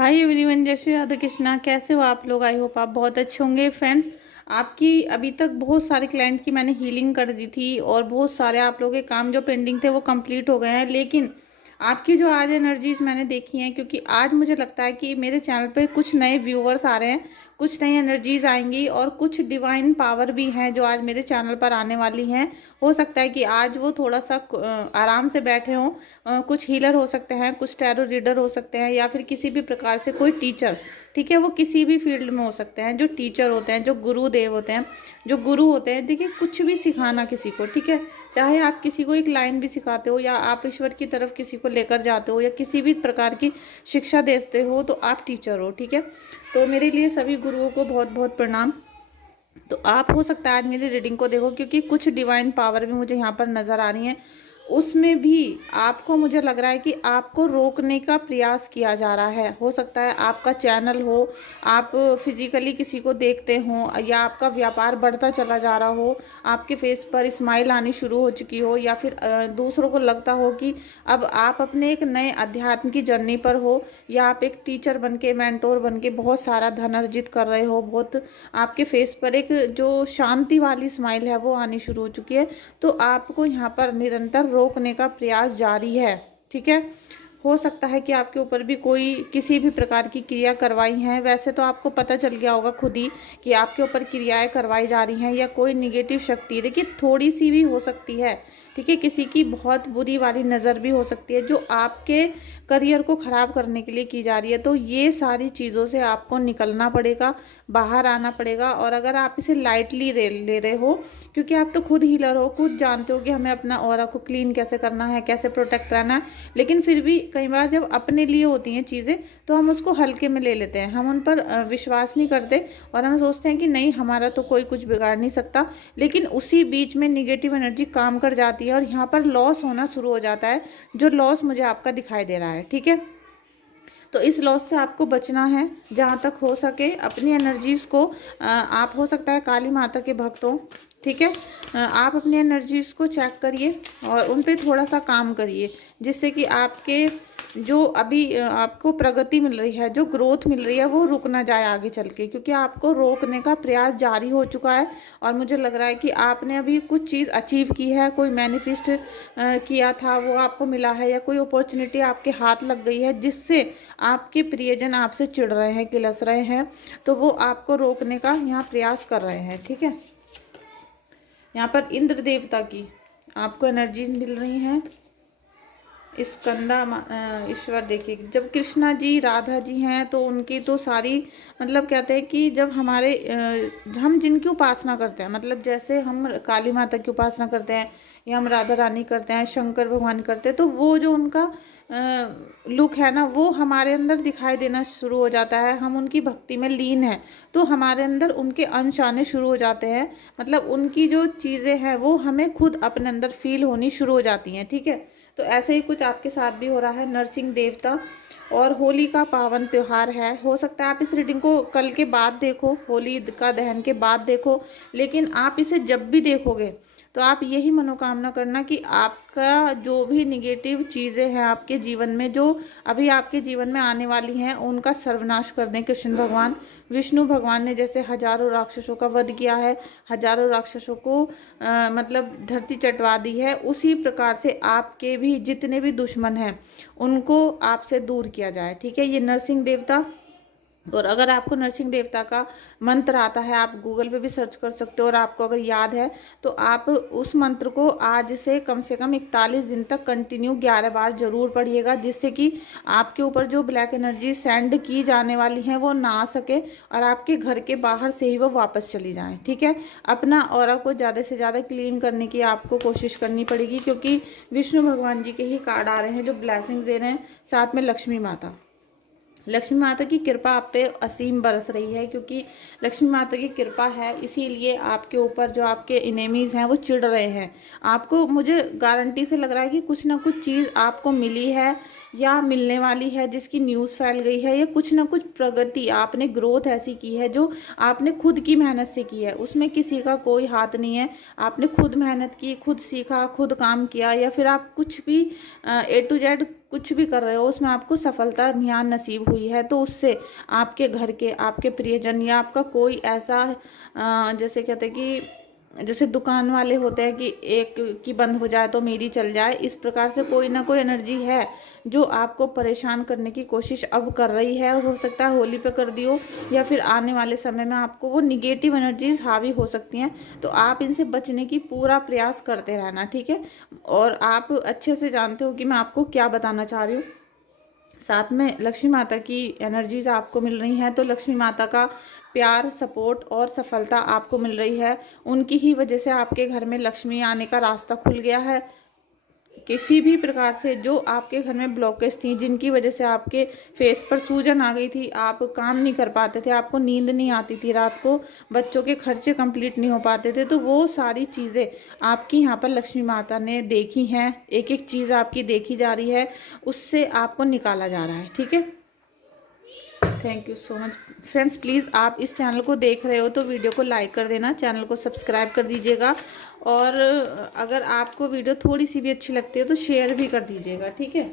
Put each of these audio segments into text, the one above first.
Hi everyone, जय श्री राधा कृष्णा। कैसे हो आप लोग? आई होप आप बहुत अच्छे होंगे। फ्रेंड्स, आपकी अभी तक बहुत सारे क्लाइंट की मैंने हीलिंग कर दी थी और बहुत सारे आप लोगों के काम जो पेंडिंग थे वो कंप्लीट हो गए हैं। लेकिन आपकी जो आज एनर्जीज मैंने देखी हैं, क्योंकि आज मुझे लगता है कि मेरे चैनल पे कुछ नए व्यूअर्स आ रहे हैं, कुछ नई एनर्जीज आएंगी और कुछ डिवाइन पावर भी हैं जो आज मेरे चैनल पर आने वाली हैं। हो सकता है कि आज वो थोड़ा सा आराम से बैठे हों। कुछ हीलर हो सकते हैं, कुछ टैरो रीडर हो सकते हैं, या फिर किसी भी प्रकार से कोई टीचर। ठीक है, वो किसी भी फील्ड में हो सकते हैं। जो टीचर होते हैं, जो गुरुदेव होते हैं, जो गुरु होते हैं, देखिए कुछ भी सिखाना किसी को, ठीक है। चाहे आप किसी को एक लाइन भी सिखाते हो, या आप ईश्वर की तरफ किसी को लेकर जाते हो, या किसी भी प्रकार की शिक्षा देते हो, तो आप टीचर हो, ठीक है। तो मेरे लिए सभी गुरुओं को बहुत बहुत प्रणाम। तो आप हो सकता है आज मेरी रीडिंग को देखो, क्योंकि कुछ डिवाइन पावर भी मुझे यहाँ पर नज़र आ रही हैं। उसमें भी आपको, मुझे लग रहा है कि आपको रोकने का प्रयास किया जा रहा है। हो सकता है आपका चैनल हो, आप फिजिकली किसी को देखते हो, या आपका व्यापार बढ़ता चला जा रहा हो, आपके फेस पर स्माइल आनी शुरू हो चुकी हो, या फिर दूसरों को लगता हो कि अब आप अपने एक नए अध्यात्म की जर्नी पर हो, या आप एक टीचर बन के, मेंटोर बन के बहुत सारा धन अर्जित कर रहे हो। बहुत आपके फेस पर एक जो शांति वाली स्माइल है वो आनी शुरू हो चुकी है। तो आपको यहाँ पर निरंतर रोकने का प्रयास जारी है, ठीक है। हो सकता है कि आपके ऊपर भी कोई किसी भी प्रकार की क्रिया करवाई है। वैसे तो आपको पता चल गया होगा खुद ही कि आपके ऊपर क्रियाएं करवाई जा रही हैं, या कोई निगेटिव शक्ति, देखिए थोड़ी सी भी हो सकती है, ठीक है। किसी की बहुत बुरी वाली नज़र भी हो सकती है जो आपके करियर को ख़राब करने के लिए की जा रही है। तो ये सारी चीज़ों से आपको निकलना पड़ेगा, बाहर आना पड़ेगा। और अगर आप इसे लाइटली ले रहे हो, क्योंकि आप तो खुद हीलर हो, खुद जानते हो कि हमें अपना ऑरा को क्लीन कैसे करना है, कैसे प्रोटेक्ट रहना है, लेकिन फिर भी कई बार जब अपने लिए होती हैं चीज़ें तो हम उसको हल्के में ले लेते हैं, हम उन पर विश्वास नहीं करते, और हम सोचते हैं कि नहीं, हमारा तो कोई कुछ बिगाड़ नहीं सकता। लेकिन उसी बीच में निगेटिव एनर्जी काम कर जाती है और यहाँ पर लॉस होना शुरू हो जाता है, जो लॉस मुझे आपका दिखाई दे रहा है, ठीक है। तो इस लॉस से आपको बचना है। जहाँ तक हो सके अपनी एनर्जीज़ को, आप हो सकता है काली माता के भक्त हो, ठीक है। आप अपनी एनर्जीज़ को चेक करिए और उन पे थोड़ा सा काम करिए, जिससे कि आपके जो अभी आपको प्रगति मिल रही है, जो ग्रोथ मिल रही है, वो रुक ना जाए आगे चल के, क्योंकि आपको रोकने का प्रयास जारी हो चुका है। और मुझे लग रहा है कि आपने अभी कुछ चीज़ अचीव की है, कोई मैनिफेस्ट किया था वो आपको मिला है, या कोई अपॉर्चुनिटी आपके हाथ लग गई है जिससे आपके प्रियजन आपसे चिढ़ रहे हैं, किलस रहे हैं, तो वो आपको रोकने का यहाँ प्रयास कर रहे हैं, ठीक है। यहाँ पर इंद्र देवता की आपको एनर्जी मिल रही हैं। स्कंदा ईश्वर, देखिए जब कृष्णा जी, राधा जी हैं तो उनकी तो सारी, मतलब कहते हैं कि जब हमारे हम जिनकी उपासना करते हैं, मतलब जैसे हम काली माता की उपासना करते हैं, या हम राधा रानी करते हैं, शंकर भगवान करते हैं, तो वो जो उनका लुक है ना, वो हमारे अंदर दिखाई देना शुरू हो जाता है। हम उनकी भक्ति में लीन हैं तो हमारे अंदर उनके अंश आने शुरू हो जाते हैं, मतलब उनकी जो चीज़ें हैं वो हमें खुद अपने अंदर फील होनी शुरू हो जाती हैं, ठीक है। तो ऐसे ही कुछ आपके साथ भी हो रहा है। नरसिंह देवता और होली का पावन त्यौहार है। हो सकता है आप इस रीडिंग को कल के बाद देखो, होली का दहन के बाद देखो, लेकिन आप इसे जब भी देखोगे तो आप यही मनोकामना करना कि आपका जो भी निगेटिव चीज़ें हैं आपके जीवन में, जो अभी आपके जीवन में आने वाली हैं, उनका सर्वनाश कर दें कृष्ण भगवान। विष्णु भगवान ने जैसे हजारों राक्षसों का वध किया है, हजारों राक्षसों को मतलब धरती चटवा दी है, उसी प्रकार से आपके भी जितने भी दुश्मन हैं उनको आपसे दूर किया जाए, ठीक है। ये नरसिंह देवता। और अगर आपको नरसिंह देवता का मंत्र आता है, आप गूगल पे भी सर्च कर सकते हो, और आपको अगर याद है तो आप उस मंत्र को आज से कम 41 दिन तक कंटिन्यू 11 बार जरूर पढ़िएगा, जिससे कि आपके ऊपर जो ब्लैक एनर्जी सेंड की जाने वाली है वो ना आ सके, और आपके घर के बाहर से ही वो वापस चली जाएं, ठीक है। अपना ऑरा को ज़्यादा से ज़्यादा क्लीन करने की आपको कोशिश करनी पड़ेगी, क्योंकि विष्णु भगवान जी के ही कार्ड आ रहे हैं जो ब्लेसिंग्स दे रहे हैं, साथ में लक्ष्मी माता। लक्ष्मी माता की कृपा आप पे असीम बरस रही है, क्योंकि लक्ष्मी माता की कृपा है, इसीलिए आपके ऊपर जो आपके इनेमीज़ हैं वो चिढ़ रहे हैं। आपको, मुझे गारंटी से लग रहा है कि कुछ ना कुछ चीज़ आपको मिली है, या मिलने वाली है, जिसकी न्यूज़ फैल गई है, या कुछ ना कुछ प्रगति आपने ग्रोथ ऐसी की है जो आपने खुद की मेहनत से की है, उसमें किसी का कोई हाथ नहीं है। आपने खुद मेहनत की, खुद सीखा, खुद काम किया, या फिर आप कुछ भी A to Z कुछ भी कर रहे हो उसमें आपको सफलता यहाँ नसीब हुई है। तो उससे आपके घर के, आपके प्रियजन, या आपका कोई ऐसा जैसे कहते हैं कि जैसे दुकान वाले होते हैं कि एक की बंद हो जाए तो मेरी चल जाए, इस प्रकार से कोई ना कोई एनर्जी है जो आपको परेशान करने की कोशिश अब कर रही है। हो सकता है होली पे कर दी हो, या फिर आने वाले समय में आपको वो निगेटिव एनर्जीज हावी हो सकती हैं। तो आप इनसे बचने की पूरा प्रयास करते रहना, ठीक है। और आप अच्छे से जानते हो कि मैं आपको क्या बताना चाह रही हूँ। साथ में लक्ष्मी माता की एनर्जीज आपको मिल रही हैं, तो लक्ष्मी माता का प्यार, सपोर्ट और सफलता आपको मिल रही है। उनकी ही वजह से आपके घर में लक्ष्मी आने का रास्ता खुल गया है। किसी भी प्रकार से जो आपके घर में ब्लॉकेज थी, जिनकी वजह से आपके फेस पर सूजन आ गई थी, आप काम नहीं कर पाते थे, आपको नींद नहीं आती थी रात को, बच्चों के खर्चे कंप्लीट नहीं हो पाते थे, तो वो सारी चीज़ें आपकी यहाँ पर लक्ष्मी माता ने देखी हैं। एक एक चीज़ आपकी देखी जा रही है, उससे आपको निकाला जा रहा है, ठीक है। Thank you so much friends. Please आप इस चैनल को देख रहे हो तो वीडियो को लाइक कर देना, चैनल को सब्सक्राइब कर दीजिएगा, और अगर आपको वीडियो थोड़ी सी भी अच्छी लगती है तो शेयर भी कर दीजिएगा, ठीक है।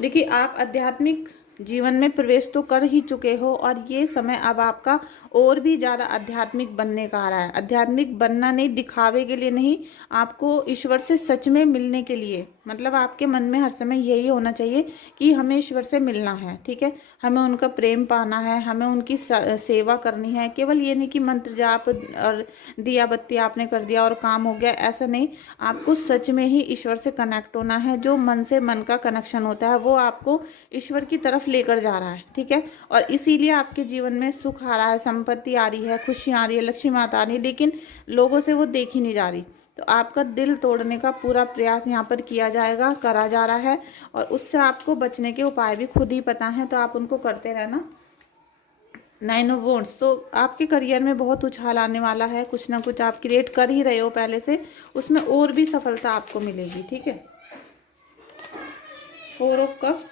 देखिए, आप आध्यात्मिक जीवन में प्रवेश तो कर ही चुके हो, और ये समय अब आपका और भी ज़्यादा आध्यात्मिक बनने का आ रहा है। आध्यात्मिक बनना नहीं, दिखावे के लिए नहीं, आपको ईश्वर से सच में मिलने के लिए। मतलब आपके मन में हर समय यही होना चाहिए कि हमें ईश्वर से मिलना है, ठीक है, हमें उनका प्रेम पाना है, हमें उनकी सेवा करनी है। केवल ये नहीं कि मंत्र जाप और दिया बत्ती आपने कर दिया और काम हो गया, ऐसा नहीं। आपको सच में ही ईश्वर से कनेक्ट होना है। जो मन से मन का कनेक्शन होता है वो आपको ईश्वर की तरफ लेकर जा रहा है, ठीक है। और इसीलिए आपके जीवन में सुख आ रहा है, संपत्ति आ रही है, खुशियाँ आ रही है, लक्ष्मी माता आ रही है, लेकिन लोगों से वो देखी नहीं जा रही। तो आपका दिल तोड़ने का पूरा प्रयास यहाँ पर किया जाएगा, करा जा रहा है, और उससे आपको बचने के उपाय भी खुद ही पता है, तो आप उनको करते रहना। 9 ऑफ वॉन्ड्स, तो आपके करियर में बहुत उछाल आने वाला है। कुछ ना कुछ आप क्रिएट कर ही रहे हो पहले से, उसमें और भी सफलता आपको मिलेगी, ठीक है। 4 ऑफ कप्स,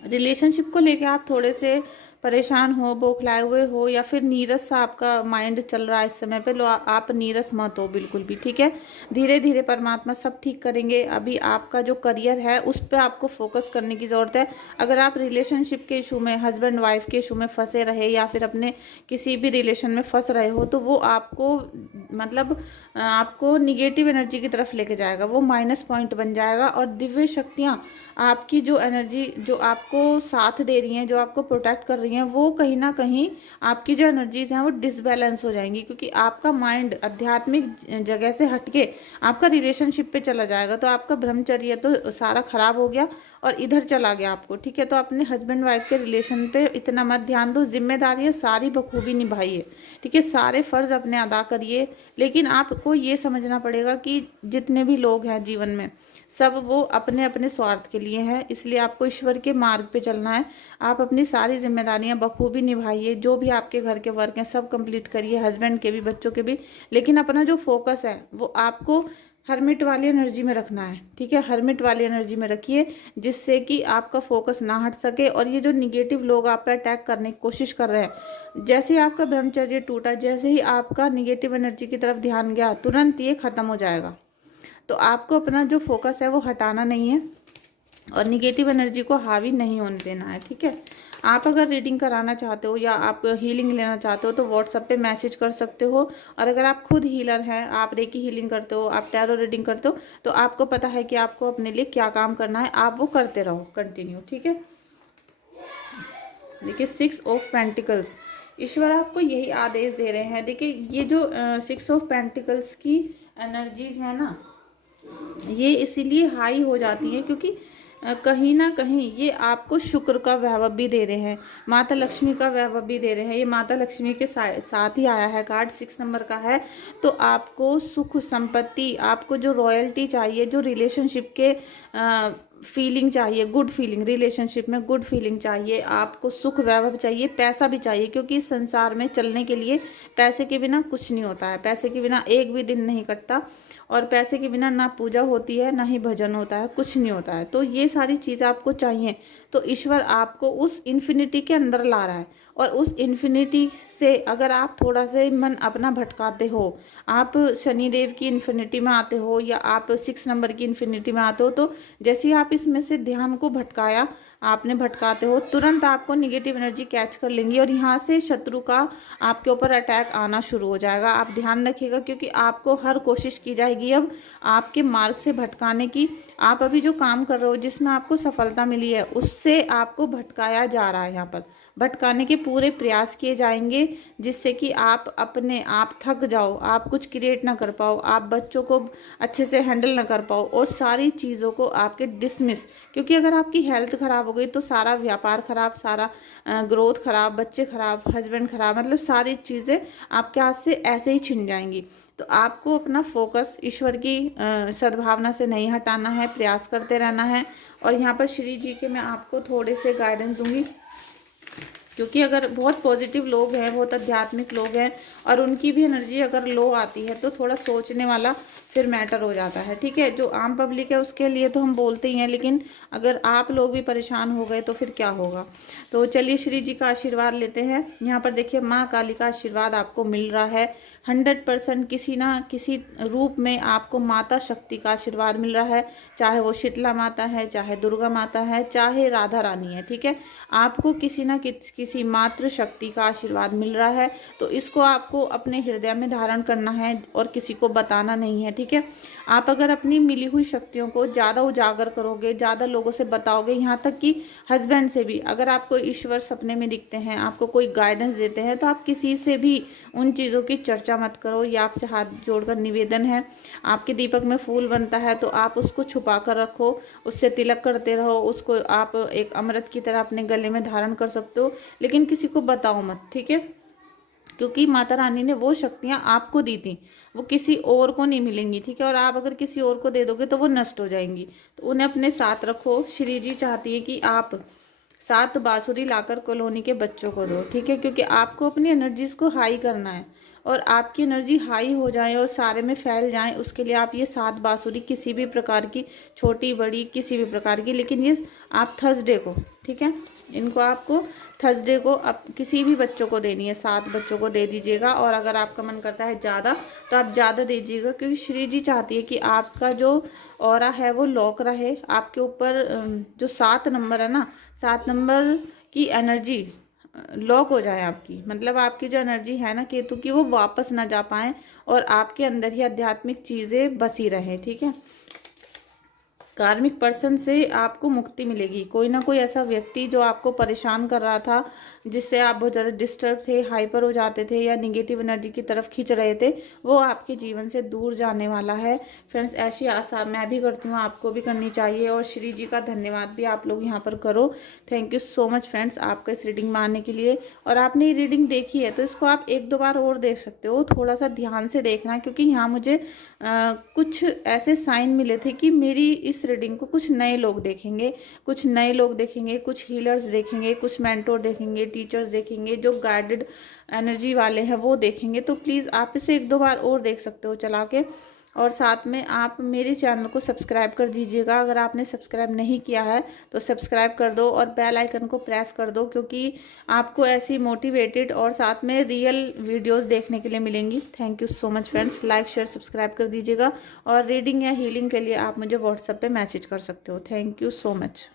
रिलेशनशिप को लेके आप थोड़े से परेशान हो, बौखलाए हुए हो, या फिर नीरस सा आपका माइंड चल रहा है इस समय पे। लो, आप नीरस मत हो बिल्कुल भी, ठीक है। धीरे धीरे परमात्मा सब ठीक करेंगे। अभी आपका जो करियर है उस पर आपको फोकस करने की ज़रूरत है। अगर आप रिलेशनशिप के इशू में, हस्बैंड वाइफ के इशू में फंसे रहे, या फिर अपने किसी भी रिलेशन में फंस रहे हो, तो वो आपको मतलब आपको निगेटिव एनर्जी की तरफ लेके जाएगा, वो माइनस पॉइंट बन जाएगा। और दिव्य शक्तियाँ आपकी जो एनर्जी जो आपको साथ दे रही हैं, जो आपको प्रोटेक्ट कर रही हैं, वो कहीं ना कहीं आपकी जो एनर्जीज हैं वो डिसबैलेंस हो जाएंगी, क्योंकि आपका माइंड आध्यात्मिक जगह से हटके आपका रिलेशनशिप पे चला जाएगा। तो आपका ब्रह्मचर्य तो सारा खराब हो गया और इधर चला गया आपको, ठीक है। तो अपने हस्बैंड वाइफ के रिलेशन पे इतना मत ध्यान दो, जिम्मेदारी है सारी बखूबी निभाइए, ठीक है, सारे फर्ज अपने अदा करिए। लेकिन आपको ये समझना पड़ेगा कि जितने भी लोग हैं जीवन में, सब वो अपने अपने स्वार्थ के लिए हैं, इसलिए आपको ईश्वर के मार्ग पे चलना है। आप अपनी सारी जिम्मेदारियां बखूबी निभाइए, जो भी आपके घर के वर्क हैं सब कंप्लीट करिए, हस्बैंड के भी, बच्चों के भी। लेकिन अपना जो फोकस है वो आपको हर्मिट वाली एनर्जी में रखना है, ठीक है, हर्मिट वाली एनर्जी में रखिए, जिससे कि आपका फोकस ना हट सके। और ये जो निगेटिव लोग आप पे अटैक करने की कोशिश कर रहे हैं, जैसे ही आपका ब्रह्मचर्य टूटा, जैसे ही आपका निगेटिव एनर्जी की तरफ ध्यान गया, तुरंत ये खत्म हो जाएगा। तो आपको अपना जो फोकस है वो हटाना नहीं है, और निगेटिव एनर्जी को हावी नहीं होने देना है, ठीक है। आप अगर रीडिंग कराना चाहते हो या आप हीलिंग लेना चाहते हो तो व्हाट्सएप पे मैसेज कर सकते हो। और अगर आप खुद हीलर हैं, आप रेकी हीलिंग करते हो, आप टैरो रीडिंग करते हो, तो आपको पता है कि आपको अपने लिए क्या काम करना है, आप वो करते रहो कंटिन्यू, ठीक है। देखिए, 6 ऑफ पेंटिकल्स, ईश्वर आपको यही आदेश दे रहे हैं। देखिए, ये जो 6 ऑफ पेंटिकल्स की एनर्जीज है ना, ये इसीलिए हाई हो जाती है क्योंकि कहीं ना कहीं ये आपको शुक्र का वैभव भी दे रहे हैं, माता लक्ष्मी का वैभव भी दे रहे हैं। ये माता लक्ष्मी के साथ ही आया है कार्ड, 6 नंबर का है। तो आपको सुख संपत्ति, आपको जो रॉयल्टी चाहिए, जो रिलेशनशिप के फीलिंग चाहिए, गुड फीलिंग, रिलेशनशिप में गुड फीलिंग चाहिए, आपको सुख वैभव चाहिए, पैसा भी चाहिए, क्योंकि इस संसार में चलने के लिए पैसे के बिना कुछ नहीं होता है, पैसे के बिना एक भी दिन नहीं कटता, और पैसे के बिना ना पूजा होती है, ना ही भजन होता है, कुछ नहीं होता है। तो ये सारी चीज़ें आपको चाहिए, तो ईश्वर आपको उस इन्फिनिटी के अंदर ला रहा है, और उस इन्फिनिटी से अगर आप थोड़ा सा मन अपना भटकाते हो, आप शनिदेव की इन्फिनिटी में आते हो, या आप 6 नंबर की इन्फिनिटी में आते हो, तो जैसे ही आप इसमें से ध्यान को भटकाया, आपने भटकाते हो, तुरंत आपको निगेटिव एनर्जी कैच कर लेंगी, और यहाँ से शत्रु का आपके ऊपर अटैक आना शुरू हो जाएगा। आप ध्यान रखिएगा, क्योंकि आपको हर कोशिश की जाएगी अब आपके मार्ग से भटकाने की। आप अभी जो काम कर रहे हो, जिसमें आपको सफलता मिली है, उससे आपको भटकाया जा रहा है। यहाँ पर भटकाने के पूरे प्रयास किए जाएंगे, जिससे कि आप अपने आप थक जाओ, आप कुछ क्रिएट ना कर पाओ, आप बच्चों को अच्छे से हैंडल ना कर पाओ, और सारी चीज़ों को आपके डिसमिस, क्योंकि अगर आपकी हेल्थ ख़राब हो गई तो सारा व्यापार ख़राब, सारा ग्रोथ ख़राब, बच्चे ख़राब, हस्बैंड ख़राब, मतलब सारी चीज़ें आपके हाथ से ऐसे ही छिन जाएंगी। तो आपको अपना फोकस ईश्वर की सद्भावना से नहीं हटाना है, प्रयास करते रहना है। और यहाँ पर श्री जी के मैं आपको थोड़े से गाइडेंस दूंगी, क्योंकि अगर बहुत पॉजिटिव लोग हैं, बहुत आध्यात्मिक लोग हैं, और उनकी भी एनर्जी अगर लो आती है तो थोड़ा सोचने वाला फिर मैटर हो जाता है। ठीक है, जो आम पब्लिक है उसके लिए तो हम बोलते ही हैं, लेकिन अगर आप लोग भी परेशान हो गए तो फिर क्या होगा। तो चलिए श्री जी का आशीर्वाद लेते हैं। यहाँ पर देखिए, माँ काली का आशीर्वाद आपको मिल रहा है 100%, किसी ना किसी रूप में आपको माता शक्ति का आशीर्वाद मिल रहा है, चाहे वो शीतला माता है, चाहे दुर्गा माता है, चाहे राधा रानी है। ठीक है, आपको किसी ना किसी मातृ शक्ति का आशीर्वाद मिल रहा है, तो इसको आपको अपने हृदय में धारण करना है और किसी को बताना नहीं है। ठीक है, आप अगर अपनी मिली हुई शक्तियों को ज़्यादा उजागर करोगे, ज़्यादा लोगों से बताओगे, यहाँ तक कि हस्बैंड से भी, अगर आपको ईश्वर सपने में दिखते हैं, आपको कोई गाइडेंस देते हैं, तो आप किसी से भी उन चीज़ों की चर्चा मत करो। ये आपसे हाथ जोड़कर निवेदन है। आपके दीपक में फूल बनता है तो आप उसको छुपा कर रखो, उससे तिलक करते रहो, उसको आप एक अमृत की तरह अपने गले में धारण कर सकते हो, लेकिन किसी को बताओ मत। ठीक है, क्योंकि माता रानी ने वो शक्तियाँ आपको दी थी, वो किसी और को नहीं मिलेंगी। ठीक है, और आप अगर किसी और को दे दोगे तो वो नष्ट हो जाएंगी, तो उन्हें अपने साथ रखो। श्री जी चाहती है कि आप 7 बांसुरी लाकर कॉलोनी के बच्चों को दो। ठीक है, क्योंकि आपको अपनी एनर्जीज को हाई करना है, और आपकी एनर्जी हाई हो जाए और सारे में फैल जाए, उसके लिए आप ये 7 बांसुरी किसी भी प्रकार की, छोटी बड़ी किसी भी प्रकार की, लेकिन ये आप थर्सडे को, ठीक है, इनको आपको थर्सडे को आप किसी भी बच्चों को देनी है, 7 बच्चों को दे दीजिएगा। और अगर आपका मन करता है ज़्यादा तो आप ज़्यादा दीजिएगा, क्योंकि श्री जी चाहती है कि आपका जो ऑरा है वो लॉक रहे आपके ऊपर। जो 7 नंबर है ना, 7 नंबर की एनर्जी लॉक हो जाए आपकी, मतलब आपकी जो एनर्जी है ना केतु की, वो वापस ना जा पाए, और आपके अंदर ही आध्यात्मिक चीज़ें बसी रहे। ठीक है, कार्मिक पर्सन से आपको मुक्ति मिलेगी। कोई ना कोई ऐसा व्यक्ति जो आपको परेशान कर रहा था, जिससे आप बहुत ज़्यादा डिस्टर्ब थे, हाइपर हो जाते थे, या निगेटिव एनर्जी की तरफ खींच रहे थे, वो आपके जीवन से दूर जाने वाला है। फ्रेंड्स, ऐसी आशा मैं भी करती हूँ, आपको भी करनी चाहिए, और श्री जी का धन्यवाद भी आप लोग यहाँ पर करो। Thank you so much friends, आपका इस रीडिंग में आने के लिए। और आपने ये रीडिंग देखी है तो इसको आप 1-2 बार और देख सकते हो, थोड़ा सा ध्यान से देखना, क्योंकि यहाँ मुझे कुछ ऐसे साइन मिले थे कि मेरी इस रीडिंग को कुछ नए लोग देखेंगे, कुछ नए लोग देखेंगे, कुछ हीलर्स देखेंगे, कुछ मेंटोर देखेंगे, टीचर्स देखेंगे, जो गाइडेड एनर्जी वाले हैं वो देखेंगे। तो प्लीज़ आप इसे 1-2 बार और देख सकते हो चला के, और साथ में आप मेरे चैनल को सब्सक्राइब कर दीजिएगा। अगर आपने सब्सक्राइब नहीं किया है तो सब्सक्राइब कर दो, और बेल आइकन को प्रेस कर दो, क्योंकि आपको ऐसी मोटिवेटेड और साथ में रियल वीडियोस देखने के लिए मिलेंगी। Thank you so much friends, like share subscribe कर दीजिएगा, और रीडिंग या हीलिंग के लिए आप मुझे व्हाट्सएप पे मैसेज कर सकते हो। Thank you so much.